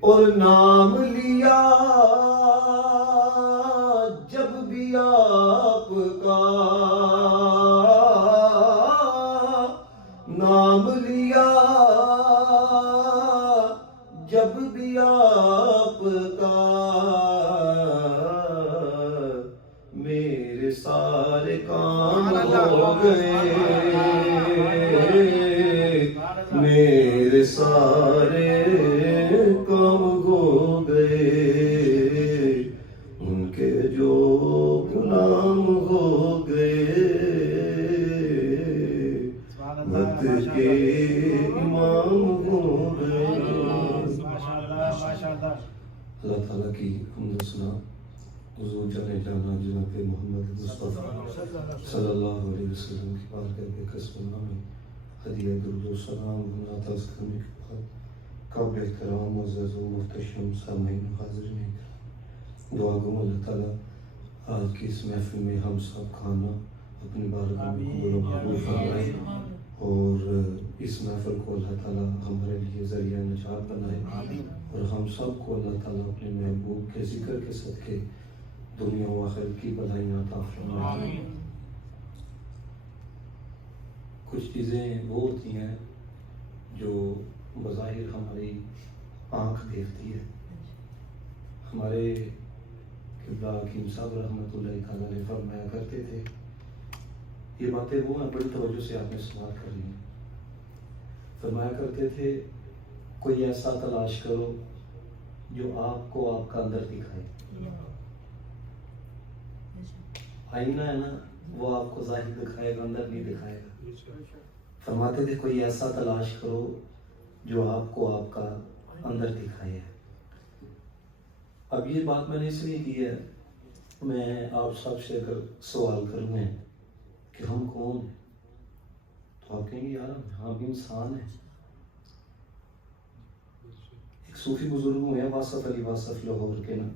اور نام لیا جب بھی آپ کا، نام لیا جب بھی آپ کا، میرے سارے کام ہو گئے، میرے سارے کام ہو گئے، ان کے جو غلام ہو گئے، وقت کے امام ہو گئے۔ اللہ تعالیٰ کی حمد و ثنا حضور جانے جانا جناب محمد مصطفیٰ صلی اللہ علیہ وسلم کی بارگاہ میں قسم میں ہدیہ درود و سلام نعت عرض کرنے کے بعد قابل احترام معزز و محتشم سامعین حاضرین کرام، دعا گو اللہ تعالیٰ آج کی اس محفل میں ہم سب کھانا اپنی بارگاہ میں قبول و مقبول فرمائے، اور اس محفل کو اللہ تعالیٰ ہمارے لیے ذریعہ نجات بنائے، اور ہم سب کو اللہ تعالیٰ اپنے محبوب کے ذکر کے صدقے دنیا و آخرت کی بھلائیاں عطا فرمائے۔ کچھ چیزیں وہ ہوتی ہیں جو بظاہر ہماری آنکھ دیکھتی ہے۔ ہمارے قبلہ حکیم صاحب رحمۃ اللہ تعالیٰ علیہ فرمایا کرتے تھے، یہ باتیں وہ ہیں، بڑی توجہ سے آپ نے سماعت کر لی ہیں۔ فرمایا کرتے تھے کوئی ایسا تلاش کرو جو آپ کو آپ کا اندر دکھائے۔ آئینہ ہے نا، وہ آپ کو ظاہر دکھائے گا، اندر نہیں دکھائے گا۔ فرماتے تھے کوئی ایسا تلاش کرو جو آپ کو آپ کا اندر دکھائے۔ اب یہ بات میں نے اس لیے کی ہے، میں آپ سب سے اگر سوال کروں گے کہ ہم کون ہیں تو آپ کہیں گے یار ہم انسان ہیں۔ ایک صوفی بزرگ ہوئے ہیں واصف علی واصف لاہور کے نا،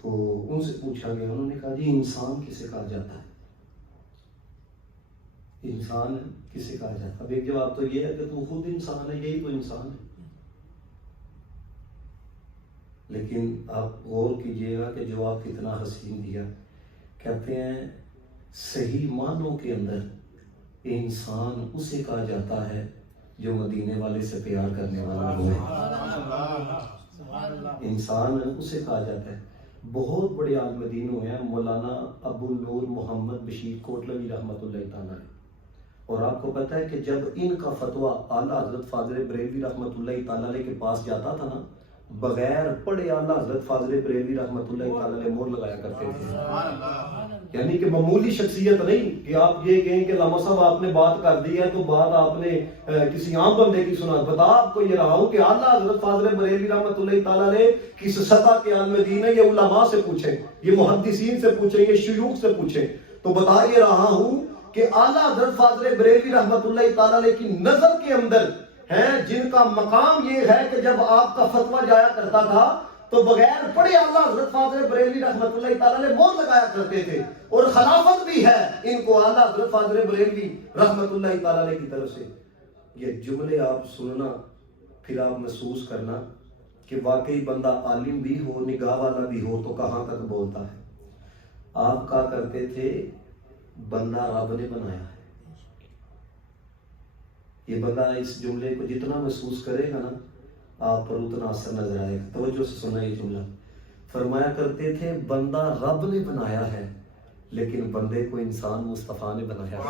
تو ان سے پوچھا گیا، انہوں نے کہا جی انسان کسے کہا جاتا ہے؟ انسان کسے کہا جاتا ہے؟ اب ایک جواب تو یہ ہے کہ تو خود انسان ہے، یہی تو انسان ہے۔ لیکن آپ غور کیجئے گا کہ جواب کتنا حسین دیا۔ کہتے ہیں صحیح معنوں کے اندر انسان اسے کہا جاتا ہے جو مدینے والے سے پیار کرنے والا ہو۔ انسان اسے کہا جاتا ہے۔ بہت بڑے عالم دین ہوئے ہیں، مولانا ابو نور محمد بشیر کوٹلوی رحمۃ اللہ تعالیٰ علیہ، اور آپ کو پتہ ہے کہ جب ان کا فتویٰ اعلیٰ حضرت فاضل بریلوی رحمۃ اللہ تعالیٰ علیہ کے پاس جاتا تھا نا، بغیر پڑھے اعلیٰ حضرت فاضل بریلوی رحمۃ اللہ تعالیٰ علیہ مہر لگایا کرتے تھے۔ یعنی کہ معمولی شخصیت نہیں کہ آپ یہ کہیں کہ علامہ صاحب آپ نے بات کر دی ہے تو بات آپ نے کسی عام بندے کی سنا، بتا آپ کو یہ رہا ہوں کہ اعلیٰ حضرت فاضل بریلوی رحمۃ اللہ تعالیٰ علیہ کس سطح کے عالم دین ہے، یہ علماء سے پوچھیں، یہ محدثین سے پوچھیں، یہ شیوخ سے پوچھیں، تو بتا یہ رہا ہوں کہ اعلیٰ حضرت فاضل بریلوی رحمۃ اللہ تعالیٰ علیہ کی نظر کے اندر ہیں جن کا مقام یہ ہے کہ جب آپ کا فتویٰ جایا کرتا تھا تو بغیر پڑھے اعلیٰ حضرت فاضل بریلوی رحمۃ اللہ تعالیٰ علیہ مہر لگایا کرتے تھے، اور خلافت بھی ہے ان کو اعلیٰ حضرت فاضل بریلوی رحمۃ اللہ تعالیٰ علیہ کی طرف سے۔ یہ جملے آپ سننا، پھر آپ محسوس کرنا کہ واقعی بندہ عالم بھی ہو، نگاہ والا بھی ہو تو کہاں تک بولتا ہے۔ آپ کہا کرتے تھے بندہ رب نے بنایا ہے۔ یہ بندہ اس جملے کو جتنا محسوس کرے گا نا آپ پر اتنا اثر نظر آئے گا۔ توجہ سے سننا یہ جملہ، فرمایا کرتے تھے بندہ رب نے بنایا ہے لیکن بندے کو انسان مصطفیٰ نے بنایا ہے۔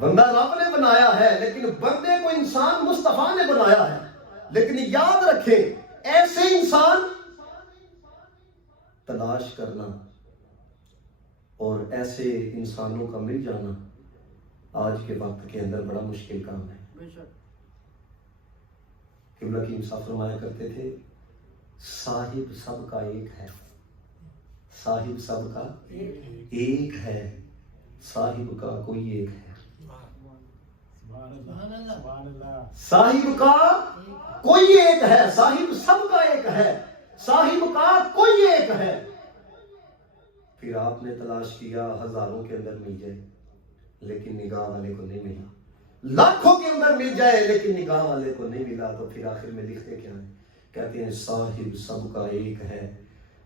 بندہ رب نے بنایا ہے لیکن بندے کو انسان مصطفیٰ نے بنایا ہے۔ لیکن یاد رکھیں ایسے انسان تلاش کرنا اور ایسے انسانوں کا مل جانا آج کے وقت کے اندر بڑا مشکل کام ہے۔ قبلہ کی صاحب فرمایا کرتے تھے صاحب سب کا ایک ہے، صاحب سب کا ایک ہے، صاحب کا کوئی ایک ہے۔ صاحب کا کوئی ایک ہے، صاحب سب کا ایک ہے، صاحب کا کوئی ایک ہے۔ پھر آپ نے تلاش کیا ہزاروں کے اندر مل جائے، لیکن نگاہ والے کو نہیں ملا۔ لاکھوں کے اندر مل جائے لیکن نکاح والے کو نہیں ملا، تو پھر آخر میں لکھتے کیا ہیں؟ کہتے ہیں صاحب سب کا ایک ہے،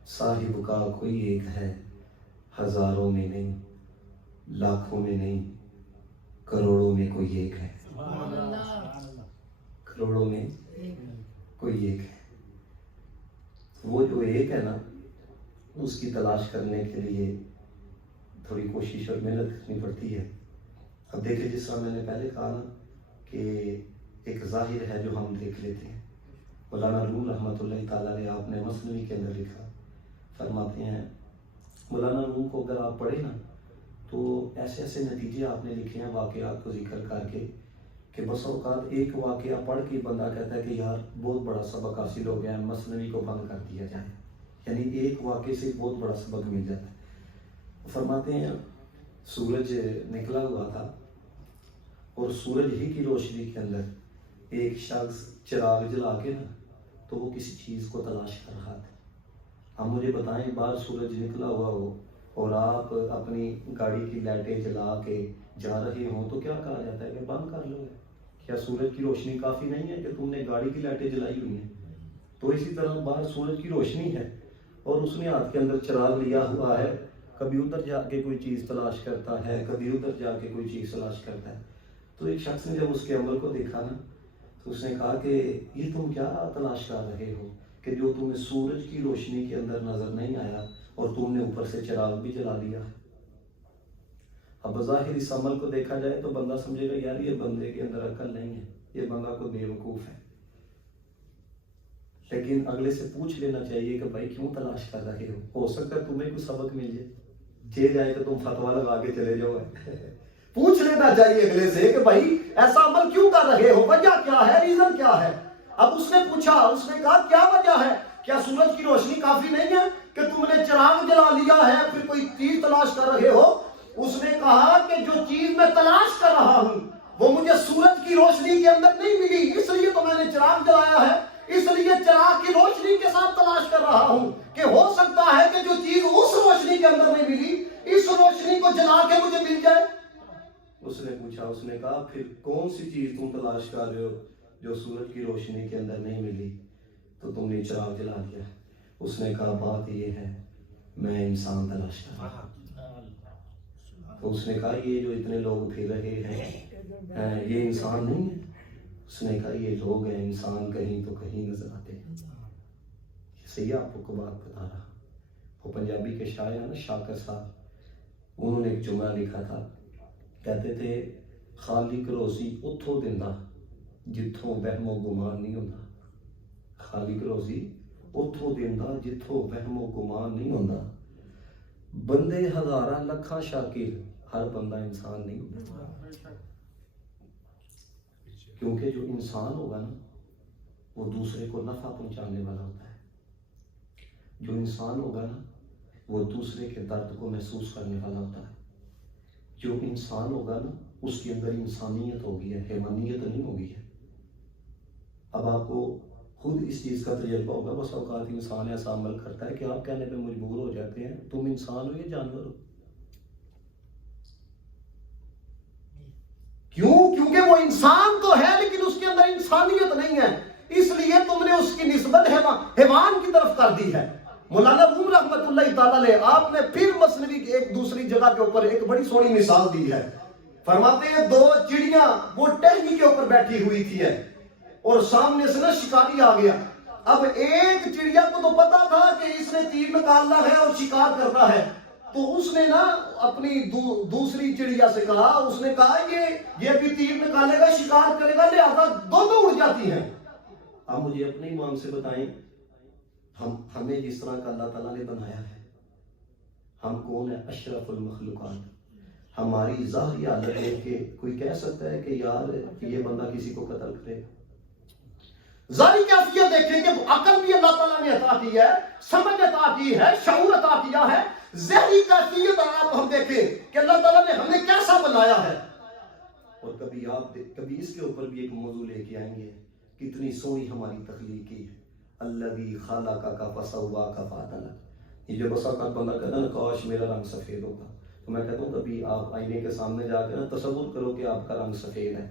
صاحب کا کوئی ایک ہے، ہزاروں میں نہیں، لاکھوں میں نہیں، کروڑوں میں کوئی ایک ہے، کروڑوں میں کوئی ایک ہے۔ وہ جو ایک ہے نا، اس کی تلاش کرنے کے لیے تھوڑی کوشش اور محنت کرنی پڑتی ہے۔ اب دیکھیں، جس طرح میں نے پہلے کہا نا کہ ایک ظاہر ہے جو ہم دیکھ لیتے ہیں۔ مولانا روم رحمۃ اللہ تعالیٰ نے آپ نے مثنوی کے اندر لکھا، فرماتے ہیں مولانا روم کو اگر آپ پڑھیں نا تو ایسے ایسے نتیجے آپ نے لکھے ہیں واقعات کو ذکر کر کے کہ بس اوقات ایک واقعہ پڑھ کے بندہ کہتا ہے کہ یار بہت بڑا سبق حاصل ہو گیا ہے، مثنوی کو بند کر دیا جائے، یعنی ایک واقعے سے بہت بڑا سبق مل جاتا ہے۔ فرماتے ہیں سورج نکلا ہوا تھا اور سورج ہی کی روشنی کے اندر ایک شخص چراغ جلا کے نا تو وہ کسی چیز کو تلاش کر رہا تھا۔ اب مجھے بتائیں، باہر سورج نکلا ہوا ہو اور آپ اپنی گاڑی کی لائٹیں جلا کے جا رہے ہوں تو کیا کہا جاتا ہے کہ بند کر لو؟ کیا سورج کی روشنی کافی نہیں ہے کہ تم نے گاڑی کی لائٹیں جلائی ہوئی ہیں؟ تو اسی طرح باہر سورج کی روشنی ہے اور اس نے ہاتھ کے اندر چراغ لیا ہوا ہے، کبھی ادھر جا کے کوئی چیز تلاش کرتا ہے، کبھی ادھر جا کے کوئی چیز تلاش کرتا ہے۔ تو ایک شخص نے جب اس کے عمل کو دیکھا نا تو اس نے کہا کہ یہ تم کیا تلاش کر رہے ہو کہ جو تمہیں سورج کی روشنی کے اندر نظر نہیں آیا اور تم نے اوپر سے چراغ بھی جلا لیا۔ اب بظاہر اس عمل کو دیکھا جائے تو بندہ سمجھے گا یار یہ بندے کے اندر عقل نہیں ہے، یہ بندہ کو بیوقوف ہے، لیکن اگلے سے پوچھ لینا چاہیے کہ بھائی کیوں تلاش کر رہے ہو سکتا ہے تمہیں کوئی سبق مل جائے کہ تم فتویٰ لگا کے چلے جاؤ۔ پوچھ لینا چاہیے اگلے سے کہ بھائی ایسا عمل کیوں کر رہے ہو، وجہ کیا ہے، ریزن کیا ہے۔ اب اس نے پوچھا، اس نے کہا کیا وجہ ہے، کیا سورج کی روشنی کافی نہیں ہے کہ تم نے چراغ جلا لیا ہے پھر کوئی چیز تلاش کر رہے ہو؟ اس نے کہا کہ جو چیز میں تلاش کر رہا ہوں وہ مجھے سورج کی روشنی کے اندر نہیں ملی، اس لیے تو میں نے چراغ جلایا ہے، اس لیے چراغ کی روشنی کے ساتھ تلاش کر رہا ہوں کہ ہو سکتا ہے کہ جو چیز اس روشنی کے اندر نہیں ملی اس روشنی کو جلا کے مجھے مل جائے۔ اس نے پوچھا، اس نے کہا پھر کون سی چیز تم تلاش کر رہے ہو جو سورج کی روشنی کے اندر نہیں ملی تو تم نے چراغ جلا دیا؟ اس نے کہا بات یہ ہے میں انسان تلاش کر رہا ہوں۔ تو اس نے کہا یہ جو اتنے لوگ پھر رہے ہیں یہ انسان نہیں ہے؟ اس نے کہا یہ لوگ ہیں، انسان کہیں تو کہیں نظر آتے ہیں۔ صحیح آپ کو بات بتا رہا، وہ پنجابی کے شاعر ہیں نا شاکر صاحب، انہوں نے ایک جملہ لکھا تھا، کہتے تھے خالق روزی اتھوں دیندا جتھوں وہم و گمان نہیں ہوندا، خالق روزی اتھوں دیندا جتھوں وہم و گمان نہیں ہوندا، بندے ہزاراں لکھاں شاکر ہر بندہ انسان نہیں ہوتا۔ کیونکہ جو انسان ہوگا نا وہ دوسرے کو نفع پہنچانے والا ہوتا ہے، جو انسان ہوگا نا وہ دوسرے کے درد کو محسوس کرنے والا ہوتا ہے، جو انسان ہوگا نا اس کے اندر انسانیت ہوگی ہے، حیوانیت نہیں ہوگی ہے۔ اب آپ کو خود اس چیز کا تجربہ ہوگا، بس اوقات انسان ایسا عمل کرتا ہے کہ آپ کہنے پہ مجبور ہو جاتے ہیں تم انسان ہو یا جانور ہو۔ کیوں؟ کیونکہ وہ انسان تو ہے لیکن اس کے اندر انسانیت نہیں ہے، اس لیے تم نے اس کی نسبت حیوان کی طرف کر دی ہے۔ مولانا روم رحمت اللہ تعالیٰ نے آپ نے پھر مثنوی کی ایک دوسری جگہ کے اوپر ایک بڑی سونی مثال دی ہے۔ فرماتے ہیں دو چڑیاں وہ ٹہنی کے اوپر بیٹھی ہوئی تھی ہے اور سامنے سے نا شکاری آ گیا۔ اب ایک چڑیا کو تو پتا تھا کہ اس نے تیر نکالنا ہے اور شکار کرنا ہے، تو اس نے نا اپنی دوسری چڑیا سے کہا، اس نے کہا یہ بھی تیر نکالے گا شکار کرے گا لہذا دونوں اڑ جاتی ہیں۔ اب مجھے اپنے ایمان سے بتائیں ہمیں جس طرح کا اللہ تعالیٰ نے بنایا ہے، ہم کون ہیں؟ اشرف المخلوقات۔ ہماری ظاہری حالت دیکھ کے کوئی کہہ سکتا ہے کہ یار یہ بندہ کسی کو قتل کرے؟ ظاہری کیفیت دیکھیں کہ عقل بھی اللہ تعالیٰ نے عطا کی ہے، سمجھ عطا کی ہے، شعور عطا کیا ہے۔ ذہنی کیفیت آپ ہم دیکھیں کہ اللہ تعالیٰ نے ہمیں کیسا بنایا ہے۔ اور کبھی اس کے اوپر بھی ایک موضوع لے کے آئیں گے، کتنی سونی ہماری تخلیق کی ہے۔ الذی خلقک فسواک فعدلک۔ یہ جو بس اوقات بندہ کہتا ہے نا کاش میرا رنگ سفید ہوگا، تو میں کہتا ہوں کبھی آپ آئینے کے سامنے جا کے نا تصور کرو کہ آپ کا رنگ سفید ہے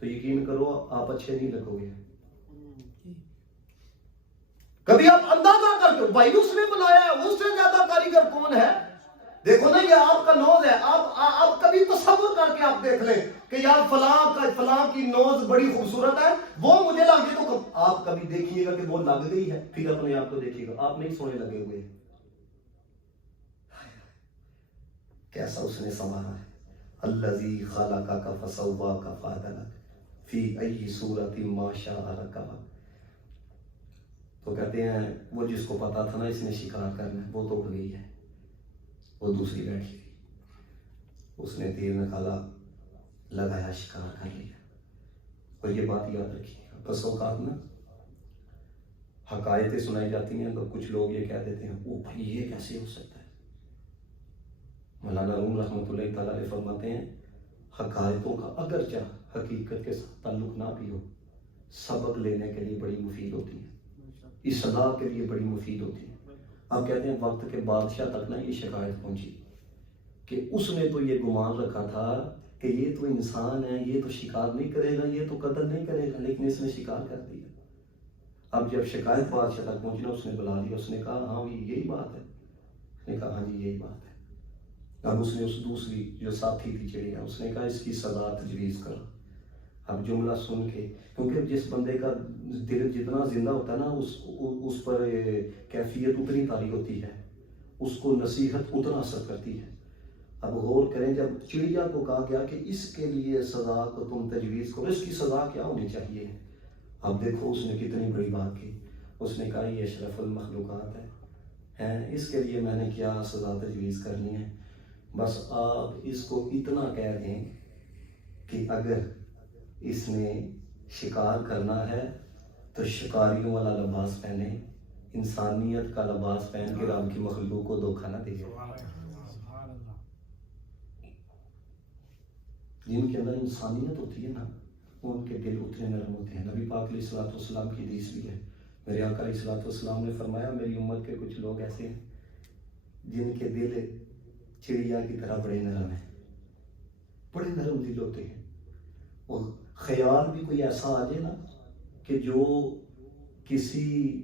تو یقین کرو آپ اچھے نہیں لگو گے. کبھی آپ اندازہ کر کے بھائی اس نے بنایا ہے، اس سے زیادہ کاریگر کون ہے؟ دیکھو نا یہ آپ کا نوز ہے. آپ کبھی تصور کر کے آپ دیکھ لیں کہ یار فلاں کی نوز بڑی خوبصورت ہے، وہ مجھے لگی تو آپ کبھی دیکھیے گا کہ وہ لگ گئی ہے، پھر اپنے آپ کو دیکھیے گا آپ نہیں سونے لگے ہوئے. کیسا اس نے سنوارا ہے. الذی خلقک فسواک فعدلک فی ای صورت ما شاء رکبک. تو کہتے ہیں وہ جس کو پتا تھا نا اس نے شکار کرنا ہے وہ تو اڑ گئی ہے، وہ دوسری بیٹھی گئی، اس نے تیر نکالا، لگایا، شکار کر لیا. اور یہ بات یاد رکھیے، بس اوقات نا حقائقیں سنائی جاتی ہیں تو کچھ لوگ یہ کہہ دیتے ہیں او بھائی یہ کیسے ہو سکتا ہے. مولانا روم رحمۃ اللہ تعالیٰ علیہ فرماتے ہیں حقائقوں کا اگرچہ حقیقت کے ساتھ تعلق نہ بھی ہو، سبق لینے کے لیے بڑی مفید ہوتی ہے، اصلاح کے لیے بڑی مفید ہوتی ہے. آپ کہتے ہیں وقت کے بادشاہ تک نہ یہ شکایت پہنچی کہ اس نے تو یہ گمان رکھا تھا کہ یہ تو انسان ہے، یہ تو شکار نہیں کرے گا، یہ تو قتل نہیں کرے گا، لیکن اس نے شکار کر دیا. اب جب شکایت بادشاہ تک پہنچی نا، اس نے بلا لیا، اس نے کہا ہاں یہی بات ہے. اس نے کہا ہاں جی یہی بات ہے. اب اس نے اس دوسری جو ساتھی تھی چڑیا، اس نے کہا اس کی سزا تجویز کرو. اب جملہ سن کے، کیونکہ جس بندے کا دل جتنا زندہ ہوتا ہے نا اس پر کیفیت اتنی طاری ہوتی ہے، اس کو نصیحت اتنا اثر کرتی ہے. اب غور کریں، جب چڑیا کو کہا گیا کہ اس کے لیے سزا کو تم تجویز کرو، اس کی سزا کیا ہونی چاہیے، اب دیکھو اس نے کتنی بڑی بات کی. اس نے کہا یہ اشرف المخلوقات ہے، اس کے لیے میں نے کیا سزا تجویز کرنی ہے، بس آپ اس کو اتنا کہہ دیں کہ اگر اس نے شکار کرنا ہے تو شکاریوں والا لباس پہنے، انسانیت کا لباس پہن کے رب کی مخلوق کو دھوکہ نہ دے. جن کے اندر انسانیت ہوتی ہے نا، ان کے دل اتنے نرم ہوتے ہیں. نبی پاک علیہ الصلوۃ والسلام کی حدیث بھی ہے، میرے آقا علیہ الصلوۃ والسلام نے فرمایا میری امت کے کچھ لوگ ایسے ہیں جن کے دل چڑیا کی طرح بڑے نرم ہیں، بڑے نرم دل ہوتے ہیں. اور خیال بھی کوئی ایسا آ جائے نا کہ جو کسی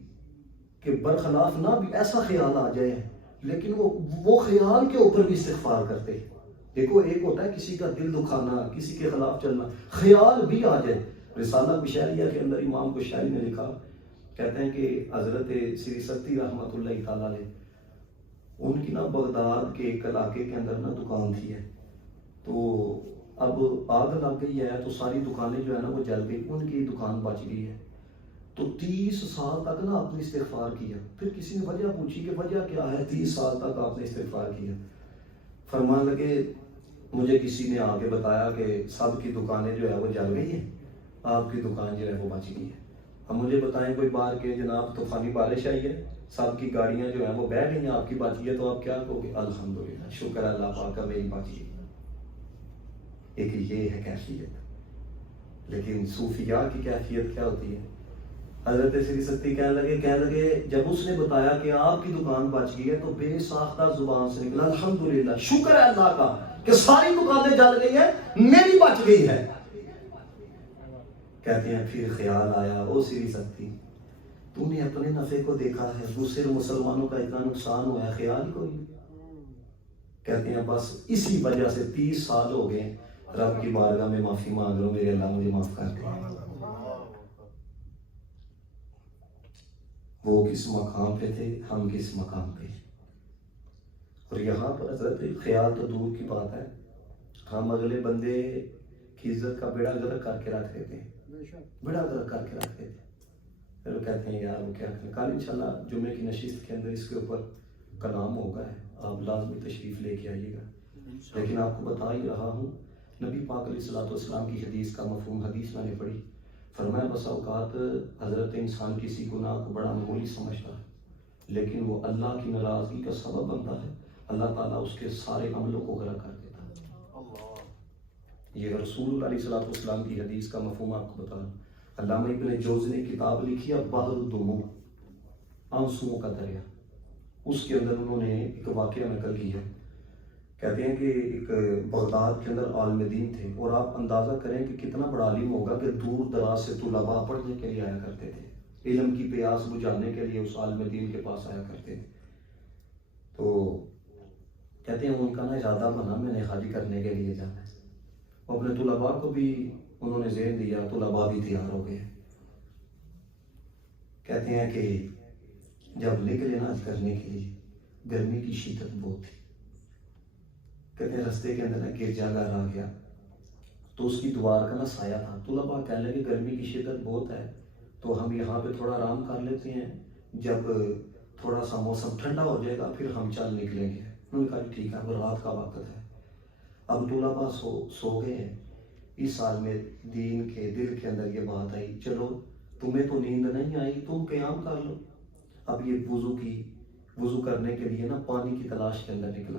کے برخلاف نہ بھی ایسا خیال آ جائے، لیکن وہ خیال کے اوپر بھی استغفار کرتے ہیں. دیکھو ایک ہوتا ہے کسی کا دل دکھانا، کسی کے خلاف چلنا، خیال بھی آ جائے. رسالہ کشیریہ کے اندر امام کشیری نے لکھا، کہتے ہیں کہ حضرت سری سکتی رحمۃ اللہ تعالیٰ علیہ، ان کی نا بغداد کے ایک علاقے کے اندر نا دکان تھی ہے، تو اب آگ لگ گئی ہے تو ساری دکانیں جو ہے نا وہ جل گئی، ان کی دکان بچ گئی ہے. تو 30 سال تک نا آپ نے استغفار کیا. پھر کسی نے وجہ پوچھی کہ وجہ کیا ہے 30 سال تک آپ نے استغفار کیا. فرمان لگے مجھے کسی نے آگے بتایا کہ سب کی دکانیں جو ہے وہ جل گئی ہیں، آپ کی دکان جو ہے وہ بچ گئی ہے. اب مجھے بتائیں کوئی بار کہ جناب طوفانی بارش آئی ہے، سب کی گاڑیاں جو ہیں وہ بہ گئی ہیں، آپ کی بچ گئی ہے، تو آپ کیا کہو گے؟ الحمدللہ، شکر اللہ پاک کا میری بچ گئی. ایک یہ ہے کیفیت. لیکن صوفیاء کی کیفیت کیا ہوتی ہے؟ حضرت سری سکتی کہنے لگے جب اس نے بتایا کہ آپ کی دکان بچ گئی ہے تو بے ساختہ زبان سے نکلا الحمدللہ، شکر ہے اللہ کا کہ ساری دکانیں جل گئی ہیں، میری بچ گئی ہے. کہتے ہیں پھر خیال آیا او سری سکتی، تم نے اپنے نفع کو دیکھا ہے، دوسرے مسلمانوں کا اتنا نقصان ہوا ہے، خیال کوئی نہیں. کہتے ہیں بس اسی وجہ سے 30 سال ہو گئے، رب کی بارگاہ میں معافی مانگ رہا ہوں، میرے اللہ مجھے معاف کر دے. وہ کس مقام پہ تھے، ہم کس مقام پہ. اور یہاں پر حضرت خیال تو دور کی بات ہے، ہم اگلے بندے کی عزت کا بیڑا غرق کر کے رکھ دیتے ہیں، بیڑا غرق کر کے رکھ دیتے ہیں. پھر وہ کہتے ہیں یار وہ کیا کریں. کل انشاءاللہ جمعے کی نشست کے اندر اس کے اوپر کلام ہوگا ہے، آپ لازمی تشریف لے کے آئیے گا. لیکن آپ کو بتا ہی رہا ہوں، نبی پاک علیہ الصلوۃ والسلام کی حدیث کا مفہوم، حدیث میں نے پڑھی، فرمایا بس اوقات حضرت انسان کسی گناہ کو بڑا معمولی سمجھتا ہے، لیکن وہ اللہ کی ناراضگی کا سبب بنتا ہے، اللہ تعالیٰ اس کے سارے عملوں کو غرق کر دیتا ہے. یہ رسول اللہ علیہ الصلوۃ والسلام کی حدیث کا مفہوم آپ کو بتا رہا ہوں. علامہ ابن جوزی نے کتاب لکھی ہے بحر الدموع، آنسوؤں کا دریا. اس کے اندر انہوں نے ایک واقعہ نقل کیا. کہتے ہیں کہ ایک بغداد کے اندر عالم دین تھے، اور آپ اندازہ کریں کہ کتنا بڑا عالم ہوگا کہ دور دراز سے طلباء پڑھنے کے لیے آیا کرتے تھے، علم کی پیاس بجھانے کے لیے اس عالم دین کے پاس آیا کرتے تھے۔ تو کہتے ہیں ان کا نا ارادہ بنا میں نے حج کرنے کے لیے جانا ہے، اپنے طلباء کو بھی انہوں نے ذہن دیا، طلباء بھی تیار ہو گئے۔ کہتے ہیں کہ جب نکلے نا حج کرنے کے لیے، گرمی کی شدت بہت تھی۔ کہتے ہیں رستے کے اندر نا گرجا گھر آ گیا، تو اس کی دیوار کا نا سایہ تھا۔ طلباء کہنے لگے گرمی کی شدت بہت ہے تو ہم یہاں پہ تھوڑا آرام کر لیتے ہیں، جب تھوڑا سا موسم ٹھنڈا ہو جائے گا پھر ہم چل نکلیں گے۔ انہوں نے کہا ٹھیک ہے، اب رات کا وقت ہے۔ اب طلباء سو گئے ہیں۔ اس عالم دین کے دل کے اندر یہ بات آئی، چلو تمہیں تو نیند نہیں آئی، تم قیام کر لو۔ اب یہ وضو کرنے کے لیے نا پانی کی تلاش کے اندر نکلا۔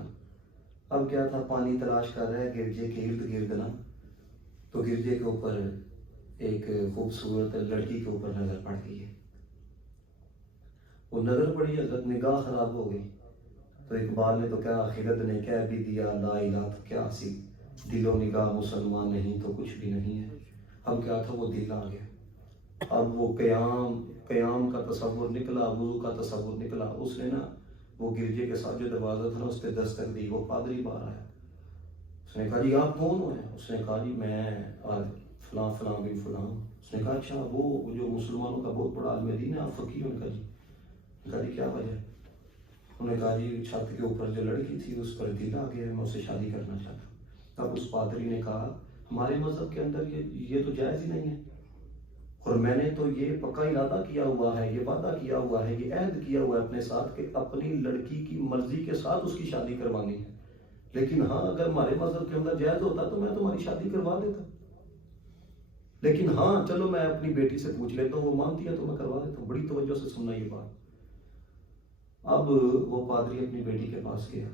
اب کیا تھا، پانی تلاش کر رہا ہے گرجے کے ارد گرد نا، تو گرجے کے اوپر ایک خوبصورت لڑکی کے اوپر نظر پڑ گئی ہے۔ وہ نظر پڑی، حضرت نگاہ خراب ہو گئی۔ تو اقبال نے تو کیا، خرد نے کہہ بھی دیا لا الہ تو کیا حاصل، دل و نگاہ مسلمان نہیں تو کچھ بھی نہیں ہے۔ اب کیا تھا، وہ دل آ گیا۔ اب وہ قیام کا تصور نکلا، وضو کا تصور نکلا۔ اس نے نا وہ گرجے کے ساتھ جو دروازہ تھا نا اس پہ دستک دی، وہ پادری باہر آیا۔ اس نے کہا جی آپ کون ہو؟ اس نے کہا جی میں فلاں فلاں بن فلاں۔ اس نے کہا اچھا وہ جو مسلمانوں کا بہت بڑا عالم دین ہے، آپ فقیہ ہو؟ کہا جی کیا وجہ؟ انہوں نے کہا جی چھت کے اوپر جو لڑکی تھی اس پر دل آ گیا، میں اسے شادی کرنا چاہتا ہوں۔ تب اس پادری نے کہا ہمارے مذہب کے اندر یہ تو جائز ہی نہیں ہے، اور میں نے تو یہ پکا ارادہ کیا ہوا ہے، یہ وعدہ کیا ہوا ہے، یہ عہد کیا ہوا ہے اپنے ساتھ کہ اپنی لڑکی کی مرضی کے ساتھ اس کی شادی کروانی ہے، لیکن ہاں اگر ہمارے مذہب کے اندر جائز ہوتا تو میں تمہاری شادی کروا دیتا، لیکن ہاں چلو میں اپنی بیٹی سے پوچھ لیتا ہوں، وہ مانتی ہے تو میں کروا دیتا ہوں۔ بڑی توجہ سے سننا یہ بات۔ اب وہ پادری اپنی بیٹی کے پاس گیا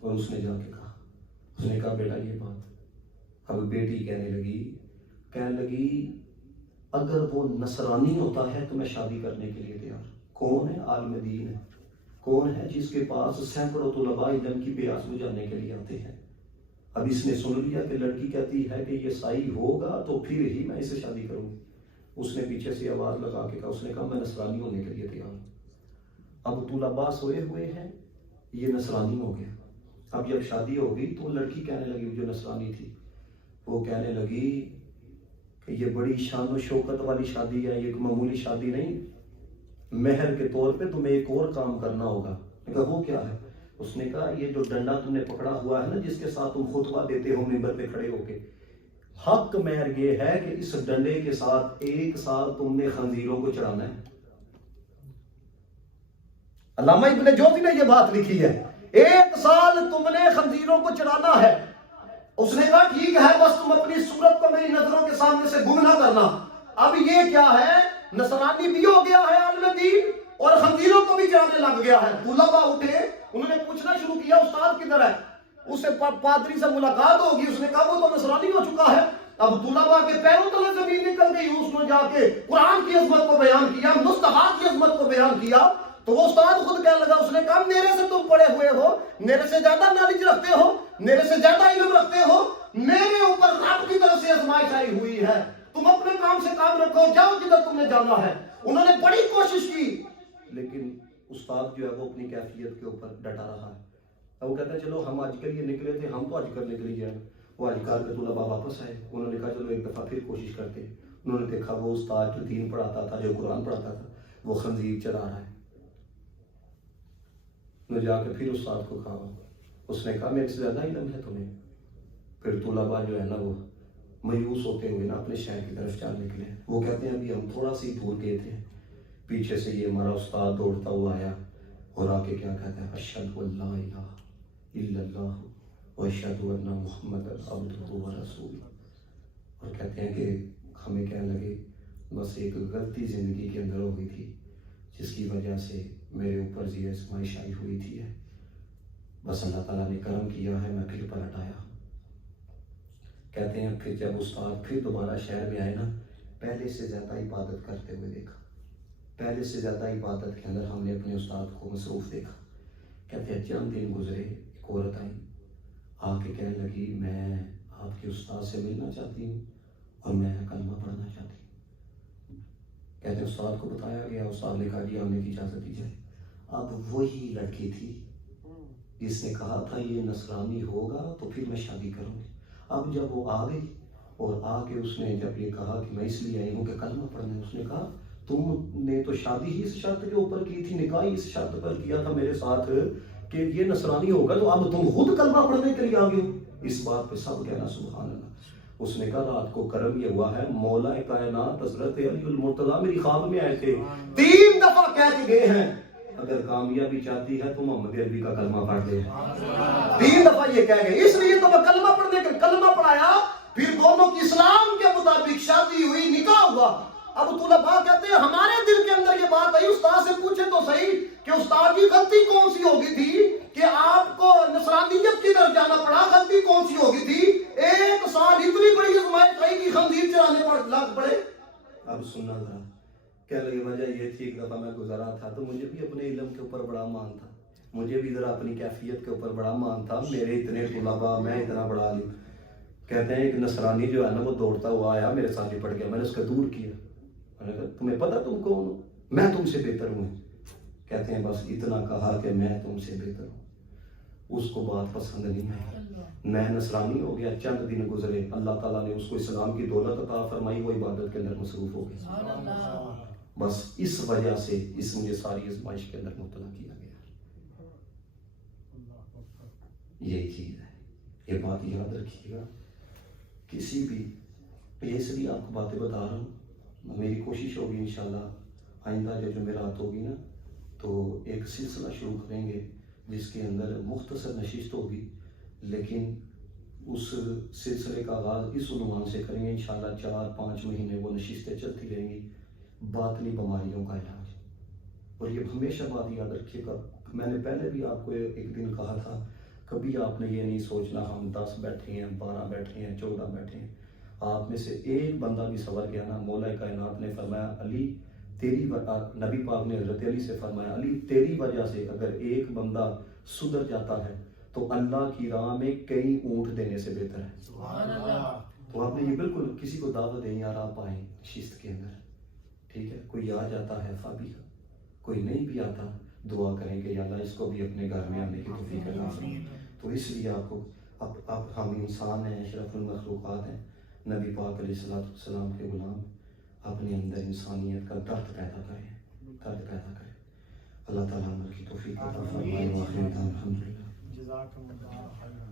اور اس نے جا کے کہا، اس نے کہا بیٹا یہ بات۔ اب بیٹی کہنے لگی اگر وہ نصرانی ہوتا ہے تو میں شادی کرنے کے لیے تیار۔ کون ہے؟ عالم دین ہے۔ کون ہے جس کے پاس سینکڑوں طلباء علم کی پیاس بجھانے کے لیے آتے ہیں۔ اب اس نے سن لیا کہ لڑکی کہتی ہے کہ یہ صحیح ہوگا تو پھر ہی میں اسے شادی کروں گی۔ اس نے پیچھے سے آواز لگا کے کہا، اس نے کہا میں نصرانی ہونے کے لیے تیار ہوں۔ اب طلباء سوئے ہوئے ہیں، یہ نصرانی ہو گیا۔ اب جب شادی ہو گئی تو لڑکی کہنے لگی، جو نصرانی تھی وہ کہنے لگی کہ یہ بڑی شان و شوکت والی شادی ہے، یہ معمولی شادی نہیں، مہر کے طور پہ تمہیں ایک اور کام کرنا ہوگا۔ میں کہا وہ کیا ہے؟ اس نے کہا یہ جو ڈنڈا تم نے پکڑا ہوا ہے نا، جس کے ساتھ تم خطبہ دیتے ہو منبر پہ کھڑے ہو کے، حق مہر یہ ہے کہ اس ڈنڈے کے ساتھ 1 سال تم نے خنزیروں کو چڑھانا ہے۔ علامہ ابن جوزی نے یہ بات لکھی ہے، 1 سال تم نے خنزیروں کو چڑھانا ہے۔ اس نے کہا ٹھیک ہے، بس تم اپنی صورت کو میری نظروں کے سامنے سے گم نہ کرنا۔ اب یہ کیا ہے، نصرانی بھی ہو گیا ہے عالم دین اور خنزیروں کو بھی چڑھانے لگ گیا ہے۔ طلباء اٹھے، انہوں نے پوچھنا شروع کیا استاد کدھر ہے؟ اسے پادری سے ملاقات ہوگی، اس نے کہا وہ تو نصرانی ہو چکا ہے۔ اب طلباء کے پیروں تلے زمین نکل گئی۔ اس نے جا کے قرآن کی عظمت کو بیان کیا، مصطفیٰ کی عظمت کو بیان کیا، تو وہ استاد خود کہنے لگا، اس نے کہا میرے سے تم پڑے ہوئے ہو، میرے سے زیادہ نالج رکھتے ہو، میرے سے زیادہ علم رکھتے ہو، میرے اوپر رب کی طرف سے آزمائش آئی ہوئی ہے، تم اپنے کام سے کام رکھو، جاؤ جدھر تم نے جانا ہے۔ انہوں نے بڑی کوشش کی، لیکن استاد جو ہے وہ اپنی کیفیت کے اوپر ڈٹا رہا ہے۔ اب وہ کہتا ہے چلو ہم آج کے لیے نکلے تھے، ہم تو آج کرنے کے لیے جائیں۔ وہ آج کل کے طلباء واپس آئے، انہوں نے کہا چلو ایک دفعہ پھر کوشش کرتے ہیں۔ انہوں نے دیکھا وہ استاد جو دین پڑھاتا تھا، جو قرآن پڑھاتا تھا، وہ خنزیر چلا رہا ہے۔ انہوں نے جا کے پھر استاد کو کہا، اس نے کہا میرے سے زیادہ علم ہے تمہیں۔ پھر طلباء جو ہے نا وہ مایوس ہوتے ہوئے نا اپنے شہر کی طرف چل نکلے۔ وہ کہتے ہیں ابھی ہم تھوڑا سی دور گئے تھے، پیچھے سے یہ ہمارا استاد دوڑتا ہوا آیا اور آ کے کیا کہتا ہے، اشہد ان لا الہ الا اللہ و اشہد ان محمد عبدہ و رسولہ۔ اور کہتے ہیں کہ ہمیں کہنے لگے بس ایک غلطی زندگی کے اندر ہو گئی تھی جس کی وجہ سے میرے اوپر یہ آزمائش آئی ہوئی تھی ہے، بس اللہ تعالیٰ نے کرم کیا ہے، میں پھر پلٹ آیا۔ کہتے ہیں پھر جب استاد پھر دوبارہ شہر میں آئے نا، پہلے سے زیادہ عبادت کرتے ہوئے دیکھا، پہلے سے زیادہ عبادت کے اندر ہم نے اپنے استاد کو مصروف دیکھا۔ کہتے ہیں چند دن گزرے، ایک عورت آئی، آ کے کہنے لگی میں آپ کے استاد سے ملنا چاہتی ہوں اور میں کلمہ پڑھنا چاہتی ہوں. کہتے ہیں استاد کو بتایا گیا, استاد نے کہا جی آنے کی اجازت دی جائے. اب وہی لڑکی تھی جس نے کہا تھا یہ نصرانی ہوگا تو پھر میں شادی کروں گی. اب جب وہ آ گئی اور آ کے اس نے جب یہ کہا کہ میں اس لیے آئی ہوں کہ کلمہ پڑھنا ہے, اس نے کہا تم نے تو شادی ہی اس شرط کے اوپر کی تھی, نکاح ہی اس شرط پر کیا تھا میرے ساتھ کہ یہ نصرانی ہوگا, تو اب تم خود کلمہ پڑھنے کے لیے آ گئے ہو. اس بات پہ سب کہنا سبحان اللہ. اس نے کہا رات کو کرم یہ ہوا ہے, مولا کائنات حضرت علی المرتضیٰ میری خواب میں آئے تھے, 3 دفعہ کہہ کے گئے ہیں اگر کامیابی چاہتی ہے تو محمد عربی کا کلمہ پڑھ لے. 3 دفعہ یہ کہہ گئے, اس لیے تو میں کلمہ پڑھنے کا کلمہ پڑھایا, پھر دونوں کی اسلام کے مطابق شادی ہوئی, نکاح ہوا. اب طلباء کہتے ہیں ہمارے دل کے اندر یہ بات آئی, استاد سے پوچھے تو صحیح کہ استاد کی غلطی کون سی ہوگی تھی کہ آپ کو نصرانیت کی طرف جانا پڑا, غلطی کون سی ہوگی تھی؟ 1 سال اتنی بڑی آزمائش آئی کہ خنزیر چرانے پر لگ پڑے. اب سننا ذرا, کہنے لگی وجہ یہ تھی ایک دفعہ میں گزرا تھا تو مجھے بھی اپنے علم کے اوپر بڑا مان تھا, مجھے بھی ذرا اپنی کیفیت کے اوپر بڑا مان تھا, میرے اتنے طلباء, میں اتنا بڑا عالم. کہتے ہیں ایک نصرانی جو ہے نا وہ دوڑتا ہوا آیا میرے ساتھ لپٹ گیا, میں نے اس کا دور کیا, میں نے کہا تمہیں پتا تم کون ہو؟ میں تم سے بہتر ہوں. کہتے ہیں بس اتنا کہا کہ میں تم سے بہتر ہوں, اس کو بات پسند نہیں آئی, میں نصرانی ہو گیا. چند دن گزرے, اللہ تعالیٰ نے اس کو اسلام کی دولت عطا فرمائی, وہ عبادت کے اندر مصروف ہو گیا. بس اس وجہ سے اس مجھے ساری آزمائش کے اندر مبتلا کیا گیا. یہی چیز ہے, یہ بات یاد رکھیے گا. کسی بھی, یہ اس لیے آپ کو باتیں بتا رہا ہوں, میری کوشش ہوگی انشاءاللہ آئندہ جو جمعرات ہوگی نا تو ایک سلسلہ شروع کریں گے جس کے اندر مختصر نشست ہوگی, لیکن اس سلسلے کا آغاز اس عنوان سے کریں گے انشاءاللہ 4-5 مہینے وہ نشستیں چلتی رہیں گی, باطنی بیماریوں کا علاج. اور یہ ہمیشہ بات یاد رکھیے گا, میں نے پہلے بھی آپ کو ایک دن کہا تھا, کبھی آپ نے یہ نہیں سوچنا ہم 10 بیٹھے ہیں, 12 بیٹھے ہیں, 14 بیٹھے ہیں, آپ میں سے ایک بندہ بھی سور گیا نا, مولا کائنات نے فرمایا علی تیری نبی پاک نے حضرت علی سے فرمایا علی تیری وجہ سے اگر ایک بندہ سدھر جاتا ہے تو اللہ کی راہ میں کئی اونٹ دینے سے بہتر ہے. سبحان اللہ. تو آپ نے یہ بالکل کسی کو دعوت دیں یار آپ آئیں نشست کے اندر, ٹھیک ہے, کوئی آ جاتا ہے فابی, کوئی نہیں بھی آتا, دعا کریں کہ یا اللہ اس کو بھی اپنے گھر میں آنے کی توفیق عطا فرمائے. تو اس لیے آپ کو اب ہم انسان ہیں, اشرف المخلوقات ہیں, نبی پاک علیہ السلام کے غلام, اپنے اندر انسانیت کا درد پیدا کریں, درد پیدا کریں. اللہ تعالیٰ عمل کی توفیق عطا فرمائے. وآخر دعوانا الحمدللہ. جزاکم اللہ خیرا.